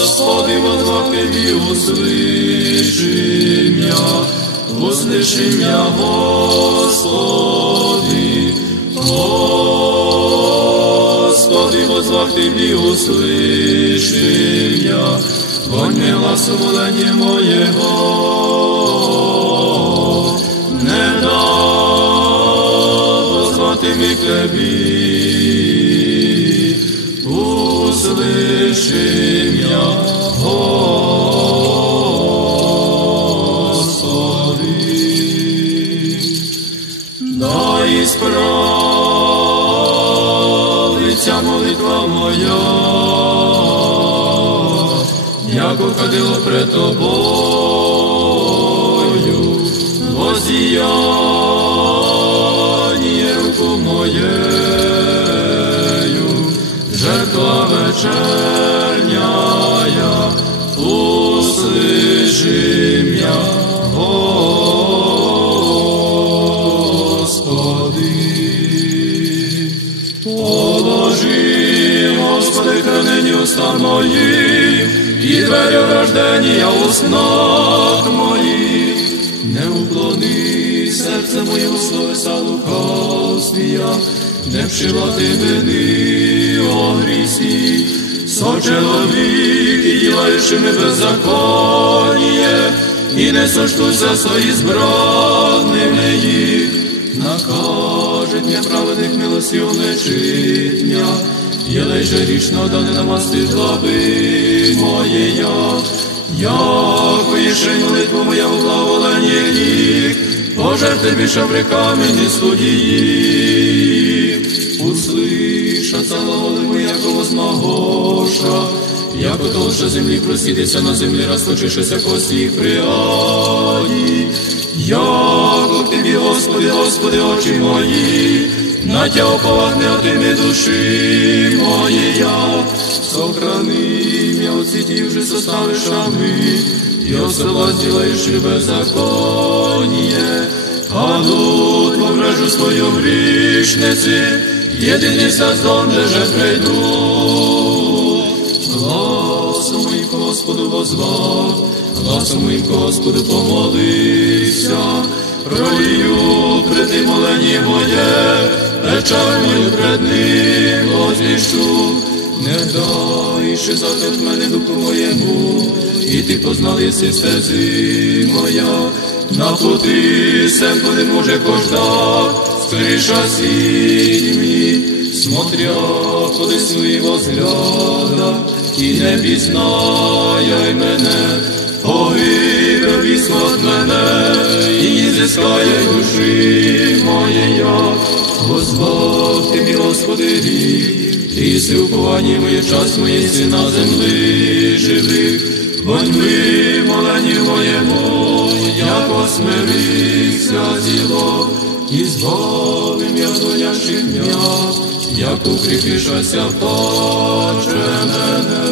Господи, возвати Тобі услышим я, услышим я, Господи, Господи, возвах Тобі услышим я, вонь милость моление моєго, не дав возвати ми к Тебі, услышим я, Господи. Да ісправиться молитва моя, яко ходило пред тобою, воздіяння руку моєю, жертва вечерняя, услышим я, Господи. Положи, Господи, хранені уста мої, і двері рождення у снах моїх. Не уклони серце моє у словеса лукавствія, не вшивати мені о грісі, со чоловік, і ділаючими беззаконіє, і не соштуся свої збраними їх, мне праведних милостів нечитня, єлей же річно дане намасти глави моєя, яко єшень молитву моя у благоволенні їх, пожерти більше при камені судії, яко толща землі просідеться на землі, розточишися кості їх приаді, Яко к Тобі, Господи, Господи, очі мої, на Тя оповахне от ім'я душі моєя, сохрани м'я от сіті вже составиш ами, і осела сделаєш і беззаконіє, а тут поврежу свою грішниці, єдиний создом, же прийду. Господу возвав, гласом моїм Господу помолився, пролію пред ним молені моє, печаль мою пред ним возвішу, не дай ще затет мене духу моєму, і ти познал, єси стези моя, на пути сем коли може кожда, скоріша сім'ї, смотря коли свої возгляда, і не пізнає мене, погибе вісход мене, і не зискає душі моєя, Господь тобі, Господи, си уповання моє, час моєї си на землі Вонь ми молені моєму, як смирився зіло, і збавим я донячих дня, як укріпишася, Боже мене.